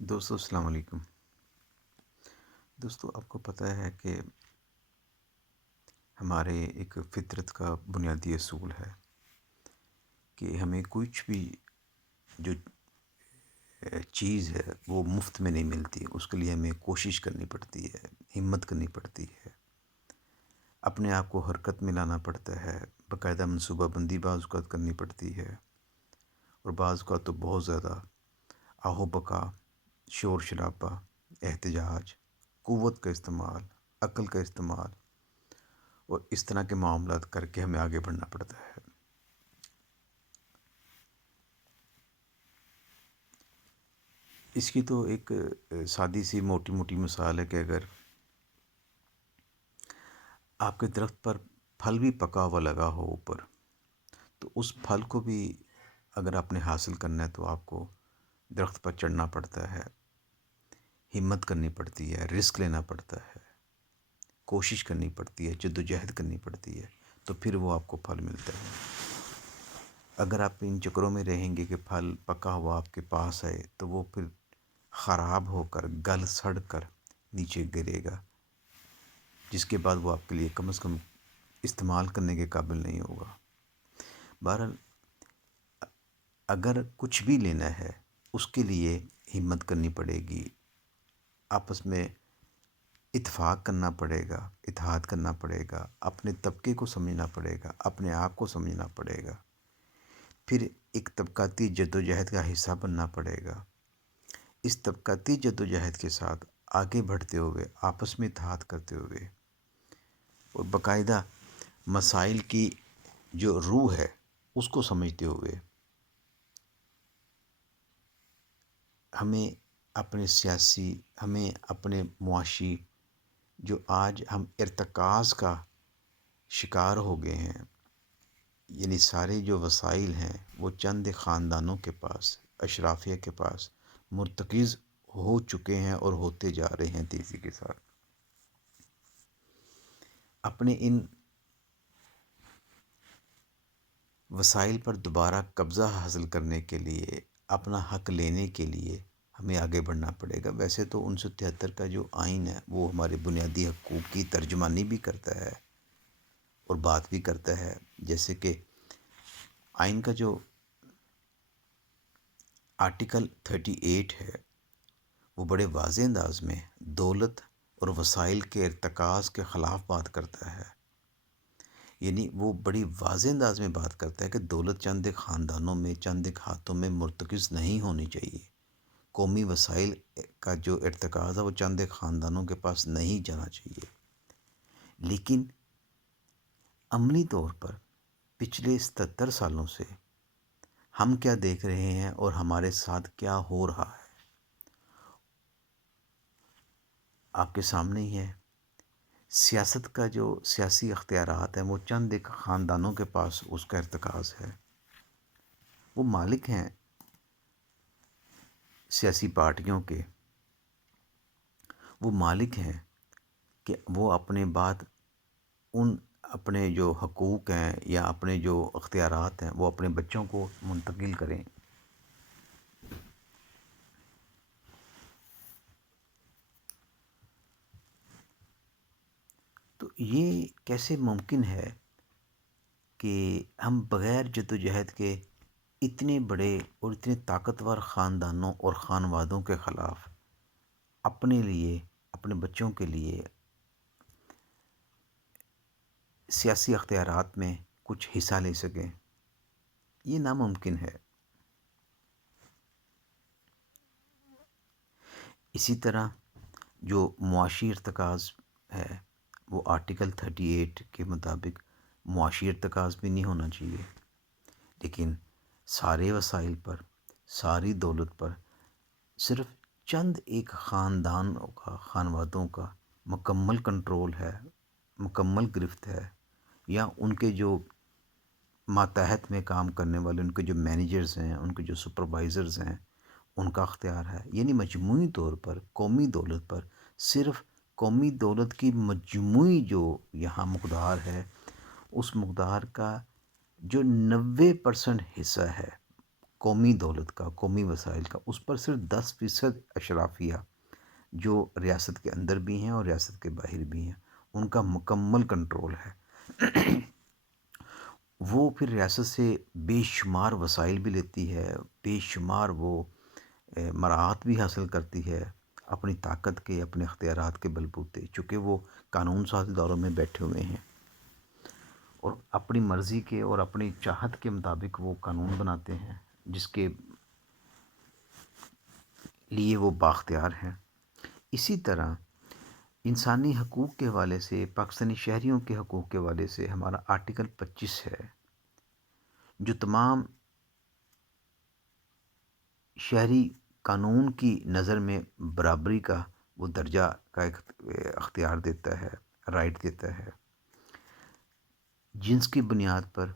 دوستو السلام علیکم۔ دوستو آپ کو پتہ ہے کہ ہمارے ایک فطرت کا بنیادی اصول ہے کہ ہمیں کچھ بھی جو چیز ہے وہ مفت میں نہیں ملتی، اس کے لیے ہمیں کوشش کرنی پڑتی ہے، ہمت کرنی پڑتی ہے، اپنے آپ کو حرکت میں لانا پڑتا ہے، باقاعدہ منصوبہ بندی بعض اوقات کرنی پڑتی ہے، اور بعض اوقات تو بہت زیادہ آہو بکا، شور شرابہ، احتجاج، قوت کا استعمال، عقل کا استعمال اور اس طرح کے معاملات کر کے ہمیں آگے بڑھنا پڑتا ہے۔ اس کی تو ایک سادی سی موٹی موٹی مثال ہے کہ اگر آپ کے درخت پر پھل بھی پکا ہوا لگا ہو اوپر، تو اس پھل کو بھی اگر آپ نے حاصل کرنا ہے تو آپ کو درخت پر چڑھنا پڑتا ہے، ہمت کرنی پڑتی ہے، رسک لینا پڑتا ہے، کوشش کرنی پڑتی ہے، جد و جہد کرنی پڑتی ہے، تو پھر وہ آپ کو پھل ملتا ہے۔ اگر آپ ان چکروں میں رہیں گے کہ پھل پکا ہوا آپ کے پاس آئے تو وہ پھر خراب ہو کر گل سڑ کر نیچے گرے گا، جس کے بعد وہ آپ کے لیے کم از کم استعمال کرنے کے قابل نہیں ہوگا۔ بہرحال اگر کچھ بھی لینا ہے اس کے لیے ہمت کرنی پڑے گی، آپس میں اتفاق کرنا پڑے گا، اتحاد کرنا پڑے گا، اپنے طبقے کو سمجھنا پڑے گا، اپنے آپ کو سمجھنا پڑے گا، پھر ایک طبقاتی جد و جہد کا حصہ بننا پڑے گا۔ اس طبقاتی جد و جہد کے ساتھ آگے بڑھتے ہوئے، آپس میں اتحاد کرتے ہوئے اور باقاعدہ مسائل کی جو روح ہے اس کو سمجھتے ہوئے ہمیں اپنے سیاسی، ہمیں اپنے معاشی جو آج ہم ارتکاز کا شکار ہو گئے ہیں، یعنی سارے جو وسائل ہیں وہ چند خاندانوں کے پاس، اشرافیہ کے پاس مرتکز ہو چکے ہیں اور ہوتے جا رہے ہیں تیزی کے ساتھ۔ اپنے ان وسائل پر دوبارہ قبضہ حاصل کرنے کے لیے، اپنا حق لینے کے لیے ہمیں آگے بڑھنا پڑے گا۔ ویسے تو 1973 کا جو آئین ہے وہ ہمارے بنیادی حقوق کی ترجمانی بھی کرتا ہے اور بات بھی کرتا ہے، جیسے کہ آئین کا جو آرٹیکل 38 ہے وہ بڑے واضح انداز میں دولت اور وسائل کے ارتکاز کے خلاف بات کرتا ہے، یعنی وہ بڑی واضح انداز میں بات کرتا ہے کہ دولت چند ایک خاندانوں میں، چند ایک ہاتھوں میں مرتکز نہیں ہونی چاہیے، قومی وسائل کا جو ارتکاز ہے وہ چند ایک خاندانوں کے پاس نہیں جانا چاہیے۔ لیکن عملی طور پر پچھلے 77 سالوں سے ہم کیا دیکھ رہے ہیں اور ہمارے ساتھ کیا ہو رہا ہے آپ کے سامنے ہی ہے۔ سیاست کا جو سیاسی اختیارات ہیں وہ چند ایک خاندانوں کے پاس اس کا ارتکاز ہے، وہ مالک ہیں سیاسی پارٹیوں کے، وہ مالک ہیں کہ وہ اپنے بعد ان اپنے جو حقوق ہیں یا اپنے جو اختیارات ہیں وہ اپنے بچوں کو منتقل کریں۔ تو یہ کیسے ممکن ہے کہ ہم بغیر جد و جہد کے اتنے بڑے اور اتنے طاقتور خاندانوں اور خانوادوں کے خلاف اپنے لیے، اپنے بچوں کے لیے سیاسی اختیارات میں کچھ حصہ لے سکیں؟ یہ ناممکن ہے۔ اسی طرح جو معاشی ارتکاز ہے وہ آرٹیکل 38 کے مطابق معاشی ارتکاز بھی نہیں ہونا چاہیے، لیکن سارے وسائل پر، ساری دولت پر صرف چند ایک خاندانوں کا، خانوادوں کا مکمل کنٹرول ہے، مکمل گرفت ہے، یا ان کے جو ماتحت میں کام کرنے والے، ان کے جو مینیجرز ہیں، ان کے جو سپروائزرز ہیں، ان کا اختیار ہے۔ یعنی مجموعی طور پر قومی دولت پر صرف قومی دولت کی مجموعی جو یہاں مقدار ہے، اس مقدار کا جو 90% حصہ ہے قومی دولت کا، قومی وسائل کا، اس پر صرف 10% اشرافیہ جو ریاست کے اندر بھی ہیں اور ریاست کے باہر بھی ہیں ان کا مکمل کنٹرول ہے۔ وہ پھر ریاست سے بے شمار وسائل بھی لیتی ہے، بے شمار وہ مراعات بھی حاصل کرتی ہے اپنی طاقت کے، اپنے اختیارات کے بلبوتے، چونکہ وہ قانون ساز اداروں میں بیٹھے ہوئے ہیں اور اپنی مرضی کے اور اپنی چاہت کے مطابق وہ قانون بناتے ہیں جس کے لیے وہ بااختیار ہیں۔ اسی طرح انسانی حقوق کے حوالے سے، پاکستانی شہریوں کے حقوق کے حوالے سے ہمارا آرٹیکل 25 ہے جو تمام شہری قانون کی نظر میں برابری کا وہ درجہ کا اختیار دیتا ہے، رائٹ دیتا ہے۔ جنس کی بنیاد پر،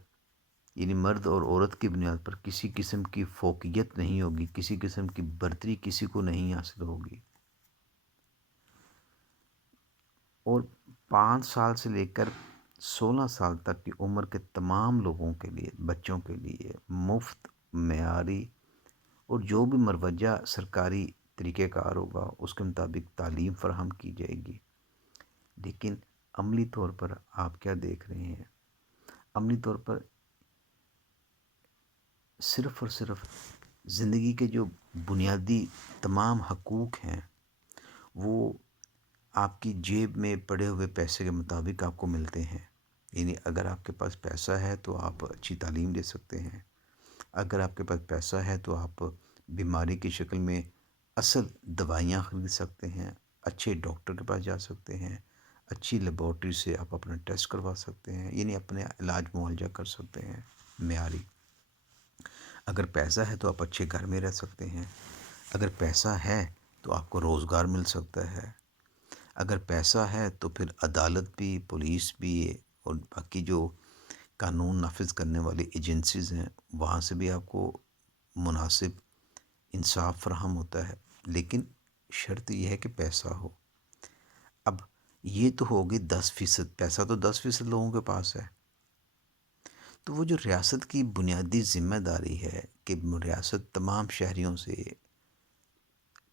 یعنی مرد اور عورت کی بنیاد پر کسی قسم کی فوقیت نہیں ہوگی، کسی قسم کی برتری کسی کو نہیں حاصل ہوگی، اور 5 سال سے لے کر 16 سال تک کی عمر کے تمام لوگوں کے لیے، بچوں کے لیے مفت، معیاری اور جو بھی مروجہ سرکاری طریقہ کار ہوگا اس کے مطابق تعلیم فراہم کی جائے گی۔ لیکن عملی طور پر آپ کیا دیکھ رہے ہیں؟ عملی طور پر صرف اور صرف زندگی کے جو بنیادی تمام حقوق ہیں وہ آپ کی جیب میں پڑے ہوئے پیسے کے مطابق آپ کو ملتے ہیں۔ یعنی اگر آپ کے پاس پیسہ ہے تو آپ اچھی تعلیم لے سکتے ہیں، اگر آپ کے پاس پیسہ ہے تو آپ بیماری کی شکل میں اصل دوائیاں خرید سکتے ہیں، اچھے ڈاکٹر کے پاس جا سکتے ہیں، اچھی لیبارٹری سے آپ اپنا ٹیسٹ کروا سکتے ہیں، یعنی اپنے علاج معالجہ کر سکتے ہیں معیاری۔ اگر پیسہ ہے تو آپ اچھے گھر میں رہ سکتے ہیں، اگر پیسہ ہے تو آپ کو روزگار مل سکتا ہے، اگر پیسہ ہے تو پھر عدالت بھی، پولیس بھی اور باقی جو قانون نافذ کرنے والی ایجنسیز ہیں وہاں سے بھی آپ کو مناسب انصاف فراہم ہوتا ہے۔ لیکن شرط یہ ہے کہ پیسہ ہو۔ اب یہ تو ہوگی 10%، پیسہ تو 10% لوگوں کے پاس ہے۔ تو وہ جو ریاست کی بنیادی ذمہ داری ہے کہ ریاست تمام شہریوں سے،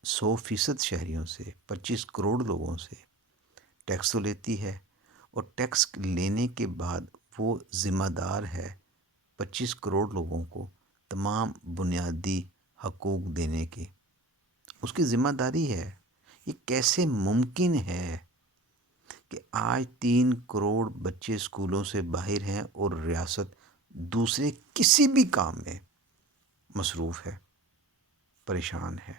100% شہریوں سے، 25 کروڑ لوگوں سے ٹیکس تو لیتی ہے، اور ٹیکس لینے کے بعد وہ ذمہ دار ہے 25 کروڑ لوگوں کو تمام بنیادی حقوق دینے کی، اس کی ذمہ داری ہے۔ یہ کیسے ممکن ہے کہ آج 3 کروڑ بچے اسکولوں سے باہر ہیں اور ریاست دوسرے کسی بھی کام میں مصروف ہے، پریشان ہے؟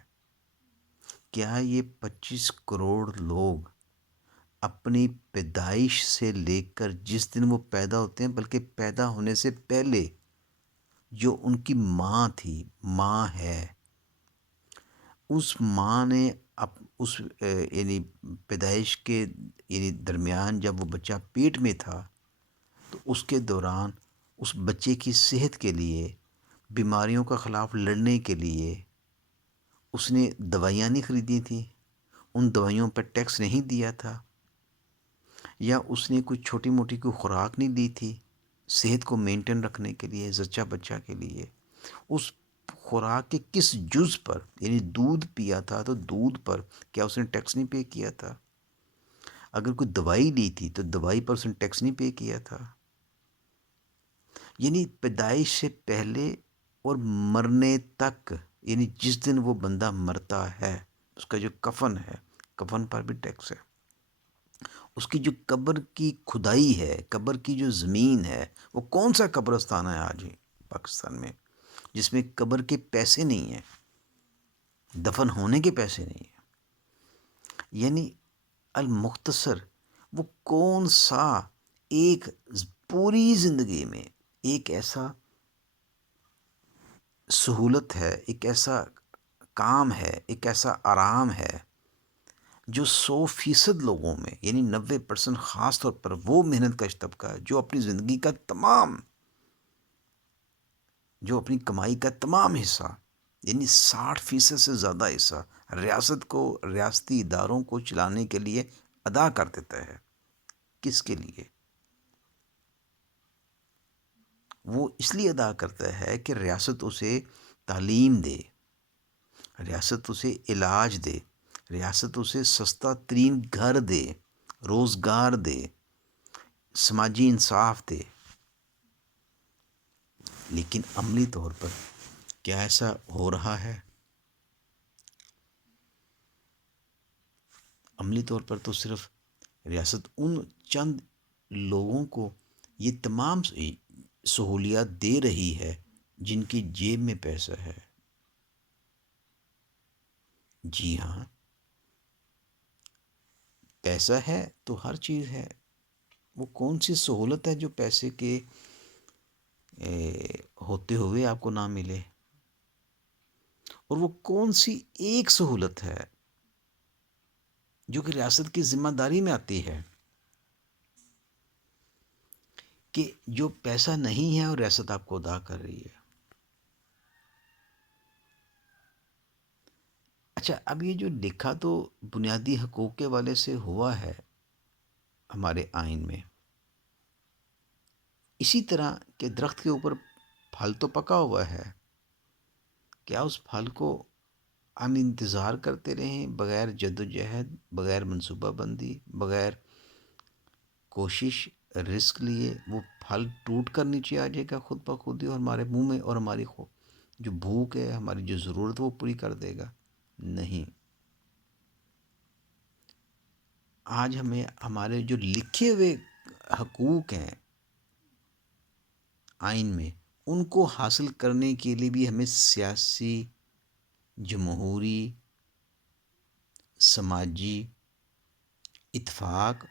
کیا یہ 25 کروڑ لوگ اپنی پیدائش سے لے کر جس دن وہ پیدا ہوتے ہیں، بلکہ پیدا ہونے سے پہلے جو ان کی ماں تھی، ماں ہے، اس ماں نے اس یعنی پیدائش کے یعنی درمیان جب وہ بچہ پیٹ میں تھا تو اس کے دوران اس بچے کی صحت کے لیے، بیماریوں کے خلاف لڑنے کے لیے اس نے دوائیاں نہیں خریدی تھیں، ان دوائیوں پر ٹیکس نہیں دیا تھا، یا اس نے کوئی چھوٹی موٹی کوئی خوراک نہیں دی تھی صحت کو مینٹین رکھنے کے لیے، زچہ بچہ کے لیے؟ اس خوراک کے کس جز پر، یعنی دودھ پیا تھا تو دودھ پر کیا اس نے ٹیکس نہیں پے کیا تھا؟ اگر کوئی دوائی لی تھی تو دوائی پر اس نے ٹیکس نہیں پے کیا تھا؟ یعنی پیدائش سے پہلے اور مرنے تک، یعنی جس دن وہ بندہ مرتا ہے اس کا جو کفن ہے، کفن پر بھی ٹیکس ہے۔ اس کی جو قبر کی کھدائی ہے، قبر کی جو زمین ہے، وہ کون سا قبرستان ہے آج ہی پاکستان میں جس میں قبر کے پیسے نہیں ہیں، دفن ہونے کے پیسے نہیں ہیں؟ یعنی المختصر وہ کون سا ایک پوری زندگی میں ایک ایسا سہولت ہے، ایک ایسا کام ہے، ایک ایسا آرام ہے جو 100% لوگوں میں، یعنی 90%، خاص طور پر وہ محنت کش طبقہ جو اپنی زندگی کا تمام، جو اپنی کمائی کا تمام حصہ، یعنی 60% سے زیادہ حصہ ریاست کو، ریاستی اداروں کو چلانے کے لیے ادا کر دیتا ہے۔ کس کے لیے؟ وہ اس لیے ادا کرتا ہے کہ ریاست اسے تعلیم دے، ریاست اسے علاج دے، ریاست اسے سستا ترین گھر دے، روزگار دے، سماجی انصاف دے، لیکن عملی طور پر کیا ایسا ہو رہا ہے؟ عملی طور پر تو صرف ریاست ان چند لوگوں کو یہ تمام سہولیات دے رہی ہے جن کی جیب میں پیسہ ہے۔ جی ہاں، پیسہ ہے تو ہر چیز ہے۔ وہ کون سی سہولت ہے جو پیسے کے ہوتے ہوئے آپ کو نہ ملے؟ اور وہ کون سی ایک سہولت ہے جو کہ ریاست کی ذمہ داری میں آتی ہے کہ جو پیسہ نہیں ہے اور ریاست آپ کو ادا کر رہی ہے؟ اچھا، اب یہ جو لکھا تو بنیادی حقوق کے والے سے ہوا ہے ہمارے آئین میں، اسی طرح کہ درخت کے اوپر پھل تو پکا ہوا ہے، کیا اس پھل کو ہم انتظار کرتے رہیں بغیر جد و جہد، بغیر منصوبہ بندی، بغیر کوشش، رسک لیے وہ پھل ٹوٹ کر نیچے آ جائے گا خود بخود ہی اور ہمارے منہ میں، اور ہماری جو بھوک ہے، ہماری جو ضرورت ہے وہ پوری کر دے گا؟ نہیں۔ آج ہمیں ہمارے جو لکھے ہوئے حقوق ہیں آئین میں، ان کو حاصل کرنے کے لیے بھی ہمیں سیاسی، جمہوری، سماجی اتفاق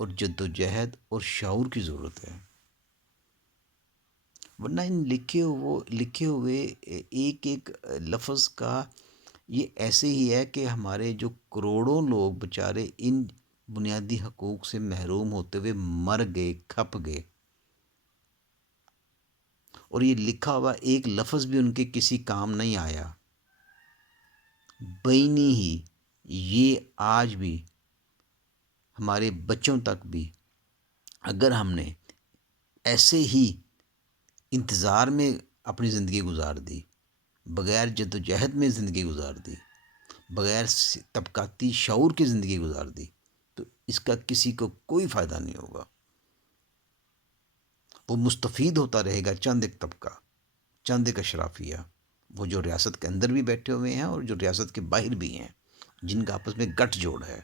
اور جد و جہد اور شعور کی ضرورت ہے، ورنہ ان لکھے ہوئے ایک ایک لفظ کا یہ ایسے ہی ہے کہ ہمارے جو کروڑوں لوگ بیچارے ان بنیادی حقوق سے محروم ہوتے ہوئے مر گئے، کھپ گئے، اور یہ لکھا ہوا ایک لفظ بھی ان کے کسی کام نہیں آیا۔ بینی ہی یہ آج بھی ہمارے بچوں تک بھی اگر ہم نے ایسے ہی انتظار میں اپنی زندگی گزار دی، بغیر جد و جہد میں زندگی گزار دی، بغیر طبقاتی شعور کی زندگی گزار دی، تو اس کا کسی کو کوئی فائدہ نہیں ہوگا۔ وہ مستفید ہوتا رہے گا چند ایک طبقہ، چند ایک اشرافیہ، وہ جو ریاست کے اندر بھی بیٹھے ہوئے ہیں اور جو ریاست کے باہر بھی ہیں، جن کا آپس میں گٹھ جوڑ ہے،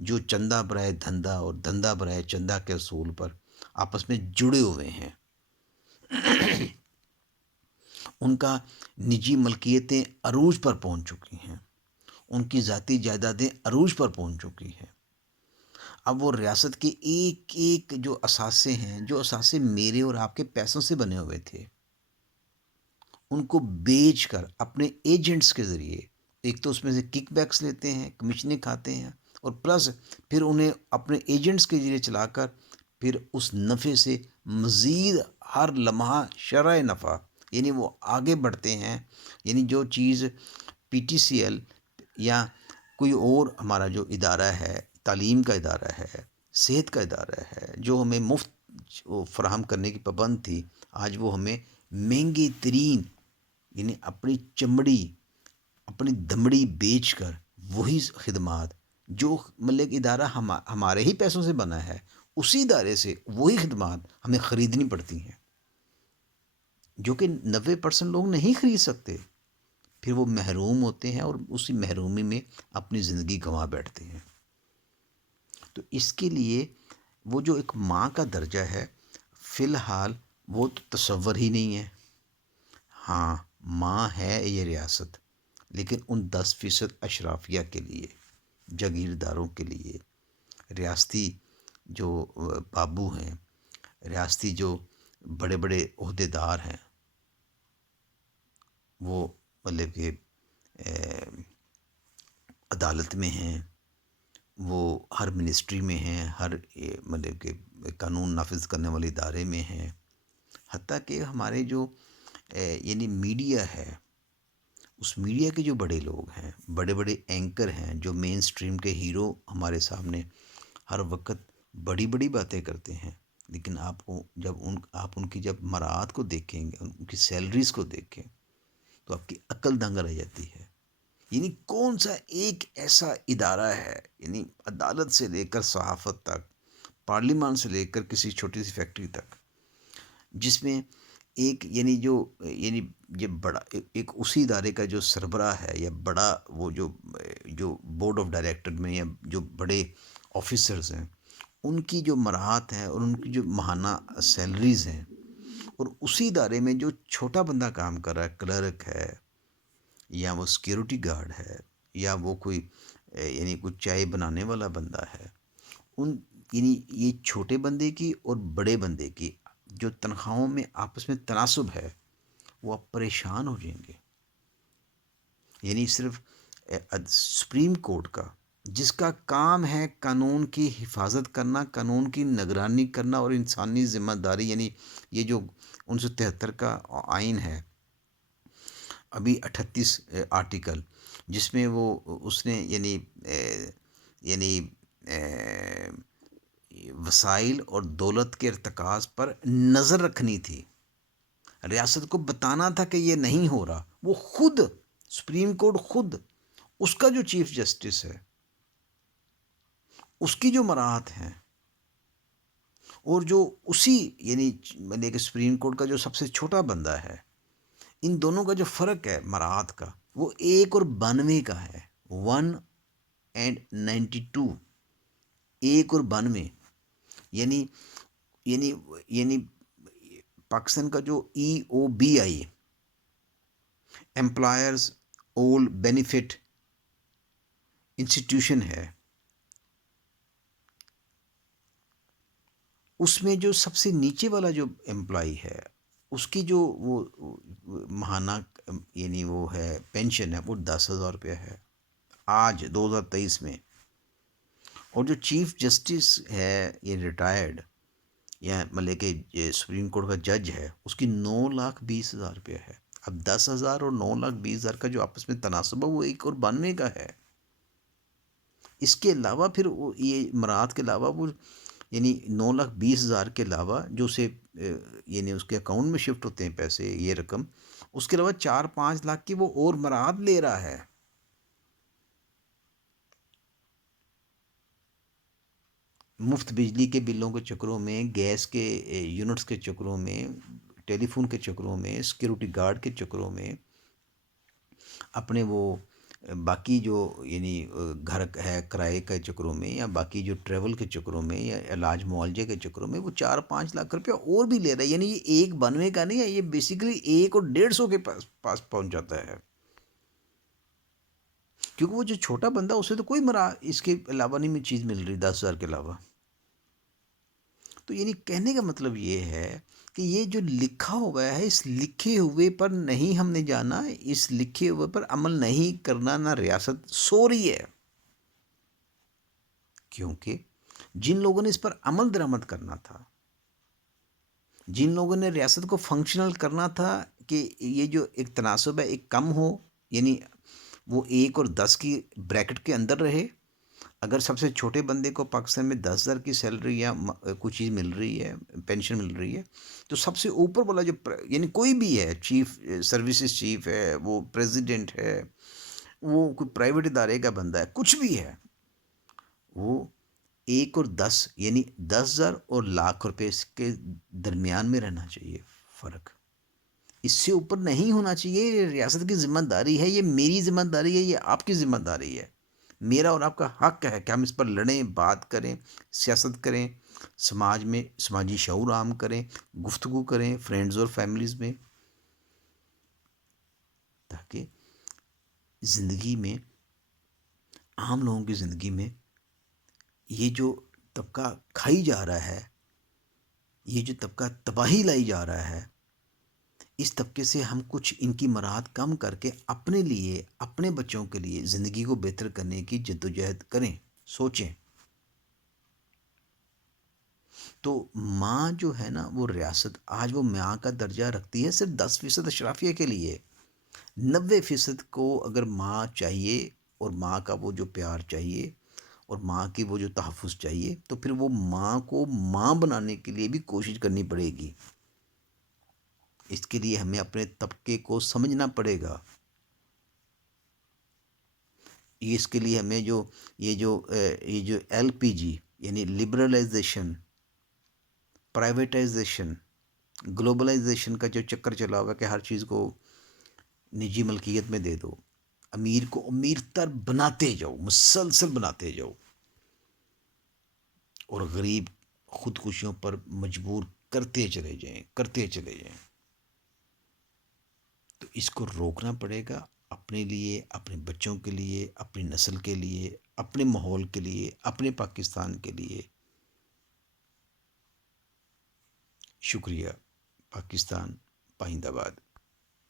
جو چندہ برائے دھندا اور دھندا برائے چندہ کے اصول پر آپس میں جڑے ہوئے ہیں۔ ان کا نجی ملکیتیں عروج پر پہنچ چکی ہیں، ان کی ذاتی جائیدادیں عروج پر پہنچ چکی ہیں۔ اب وہ ریاست کے ایک ایک جو اثاثے ہیں، جو اثاثے میرے اور آپ کے پیسوں سے بنے ہوئے تھے، ان کو بیچ کر اپنے ایجنٹس کے ذریعے، ایک تو اس میں سے کک بیکس لیتے ہیں، کمیشنیں کھاتے ہیں، اور پلس پھر انہیں اپنے ایجنٹس کے ذریعے چلا کر پھر اس نفع سے مزید ہر لمحہ شرح نفع، یعنی وہ آگے بڑھتے ہیں۔ یعنی جو چیز پی ٹی سی ایل یا کوئی اور ہمارا جو ادارہ ہے، تعلیم کا ادارہ ہے، صحت کا ادارہ ہے، جو ہمیں مفت فراہم کرنے کی پابند تھی، آج وہ ہمیں مہنگی ترین، یعنی اپنی چمڑی، اپنی دمڑی بیچ کر وہی خدمات جو مطلب ادارہ ہمارے ہی پیسوں سے بنا ہے، اسی ادارے سے وہی خدمات ہمیں خریدنی پڑتی ہیں، جو کہ 90% لوگ نہیں خرید سکتے۔ پھر وہ محروم ہوتے ہیں اور اسی محرومی میں اپنی زندگی گنوا بیٹھتے ہیں۔ تو اس کے لیے وہ جو ایک ماں کا درجہ ہے، فی الحال وہ تو تصور ہی نہیں ہے۔ ہاں، ماں ہے یہ ریاست، لیکن ان 10% اشرافیہ کے لیے، جاگیرداروں کے لیے، ریاستی جو بابو ہیں، ریاستی جو بڑے بڑے عہدے دار ہیں، وہ مطلب کہ عدالت میں ہیں، وہ ہر منسٹری میں ہیں، ہر مطلب کہ قانون نافذ کرنے والے ادارے میں ہیں، حتیٰ کہ ہمارے جو یعنی میڈیا ہے، اس میڈیا کے جو بڑے لوگ ہیں، بڑے بڑے اینکر ہیں، جو مین سٹریم کے ہیرو ہمارے سامنے ہر وقت بڑی بڑی باتیں کرتے ہیں، لیکن آپ کو جب آپ ان کی جب مراعات کو دیکھیں گے، ان کی سیلریز کو دیکھیں، تو آپ کی عقل دنگ رہ جاتی ہے. یعنی کون سا ایک ایسا ادارہ ہے، یعنی عدالت سے لے کر صحافت تک، پارلیمان سے لے کر کسی چھوٹی سی فیکٹری تک، جس میں ایک یعنی یہ بڑا ایک اسی ادارے کا جو سربراہ ہے یا بڑا وہ جو بورڈ آف ڈائریکٹر میں یا جو بڑے آفیسرز ہیں، ان کی جو مراحت ہیں اور ان کی جو ماہانہ سیلریز ہیں، اور اسی ادارے میں جو چھوٹا بندہ کام کر رہا ہے، کلرک ہے یا وہ سیکیورٹی گارڈ ہے یا وہ کوئی یعنی کوئی چائے بنانے والا بندہ ہے، ان یعنی یہ چھوٹے بندے کی اور بڑے بندے کی جو تنخواہوں میں آپس میں تناسب ہے، وہ آپ پریشان ہو جائیں گے. یعنی صرف سپریم کورٹ کا، جس کا کام ہے قانون کی حفاظت کرنا، قانون کی نگرانی کرنا اور انسانی ذمہ داری، یعنی یہ جو 1973 کا آئین ہے، ابھی 38 آرٹیکل، جس میں وہ اس نے یعنی وسائل اور دولت کے ارتکاز پر نظر رکھنی تھی، ریاست کو بتانا تھا کہ یہ نہیں ہو رہا. وہ خود سپریم کورٹ، خود اس کا جو چیف جسٹس ہے، اس کی جو مراحت ہیں، اور جو اسی یعنی کہ سپریم کورٹ کا جو سب سے چھوٹا بندہ ہے، ان دونوں کا جو فرق ہے مراحت کا، وہ 1 اور 92 کا ہے. 1 and 92، 1 اور 92. یعنی پاکستان کا جو EOBI، امپلائرز اول بینیفٹ انسٹیٹیوشن ہے، اس میں جو سب سے نیچے والا جو امپلائی ہے، اس کی جو وہ ماہانہ یعنی وہ ہے پینشن ہے، وہ 10,000 روپیہ ہے آج 2023 میں. اور جو چیف جسٹس ہے یہ ریٹائرڈ، یا مطلب کہ یہ سپریم کورٹ کا جج ہے، اس کی 9,20,000 روپیہ ہے. اب 10,000 اور 9,20,000 کا جو آپس میں تناسب ہے، وہ 1 اور 92 کا ہے. اس کے علاوہ پھر یہ مراعات کے علاوہ وہ یعنی 9,20,000 کے علاوہ جو اسے یعنی اس کے اکاؤنٹ میں شفٹ ہوتے ہیں پیسے، یہ رقم، اس کے علاوہ 4-5 لاکھ کی وہ اور مراعات لے رہا ہے. مفت بجلی کے بلوں کے چکروں میں، گیس کے یونٹس کے چکروں میں، ٹیلی فون کے چکروں میں، سیکیورٹی گارڈ کے چکروں میں، اپنے وہ باقی جو یعنی گھر ہے کرائے کے چکروں میں، یا باقی جو ٹریول کے چکروں میں، یا علاج معالجے کے چکروں میں، وہ 4-5 لاکھ روپیہ اور بھی لے رہا ہے. یعنی یہ 1 92 کا نہیں ہے، یہ بیسیکلی 1 اور 150 کے پاس پہنچ جاتا ہے. کیونکہ وہ جو چھوٹا بندہ، اسے تو کوئی اس کے علاوہ نہیں چیز مل رہی 10,000 کے علاوہ. تو یعنی کہنے کا مطلب یہ ہے کہ یہ جو لکھا ہوا ہے، اس لکھے ہوئے پر نہیں ہم نے جانا، اس لکھے ہوئے پر عمل نہیں کرنا، نہ ریاست سو رہی ہے. کیونکہ جن لوگوں نے اس پر عمل درآمد کرنا تھا، جن لوگوں نے ریاست کو فنکشنل کرنا تھا کہ یہ جو ایک تناسب ہے ایک کم ہو، یعنی وہ 1 اور 10 کی بریکٹ کے اندر رہے. اگر سب سے چھوٹے بندے کو پاکستان میں 10,000 کی سیلری یا کوئی چیز مل رہی ہے، پینشن مل رہی ہے، تو سب سے اوپر والا جو یعنی کوئی بھی ہے، چیف سروسز چیف ہے، وہ پریزیڈنٹ ہے، وہ کوئی پرائیویٹ ادارے کا بندہ ہے، کچھ بھی ہے، وہ 1 اور 10 یعنی 10,000 اور لاکھ روپے کے درمیان میں رہنا چاہیے فرق. اس سے اوپر نہیں ہونا چاہیے. یہ ریاست کی ذمہ داری ہے، یہ میری ذمہ داری ہے، یہ آپ کی ذمہ داری ہے. میرا اور آپ کا حق ہے کہ ہم اس پر لڑیں، بات کریں، سیاست کریں، سماج میں سماجی شعور عام کریں، گفتگو کریں فرینڈز اور فیملیز میں، تاکہ زندگی میں، عام لوگوں کی زندگی میں یہ جو طبقہ کھائی جا رہا ہے، یہ جو طبقہ تباہی لائی جا رہا ہے، اس طبقے سے ہم کچھ ان کی مراحت کم کر کے اپنے لیے، اپنے بچوں کے لیے زندگی کو بہتر کرنے کی جدوجہد کریں، سوچیں. تو ماں جو ہے نا، وہ ریاست آج وہ ماں کا درجہ رکھتی ہے صرف 10% اشرافیہ کے لیے. 90% کو اگر ماں چاہیے، اور ماں کا وہ جو پیار چاہیے، اور ماں کی وہ جو تحفظ چاہیے، تو پھر وہ ماں کو ماں بنانے کے لیے بھی کوشش کرنی پڑے گی. اس کے لیے ہمیں اپنے طبقے کو سمجھنا پڑے گا. اس کے لیے ہمیں یہ جو ایل پی جی یعنی لبرلائزیشن، پرائیویٹائزیشن، گلوبلائزیشن کا جو چکر چلا ہوا کہ ہر چیز کو نجی ملکیت میں دے دو، امیر کو امیر تر بناتے جاؤ، مسلسل بناتے جاؤ، اور غریب خودکشیوں پر مجبور کرتے چلے جائیں. تو اس کو روکنا پڑے گا، اپنے لیے، اپنے بچوں کے لیے، اپنی نسل کے لیے، اپنے ماحول کے لیے، اپنے پاکستان کے لیے. شکریہ. پاکستان پائندہ باد.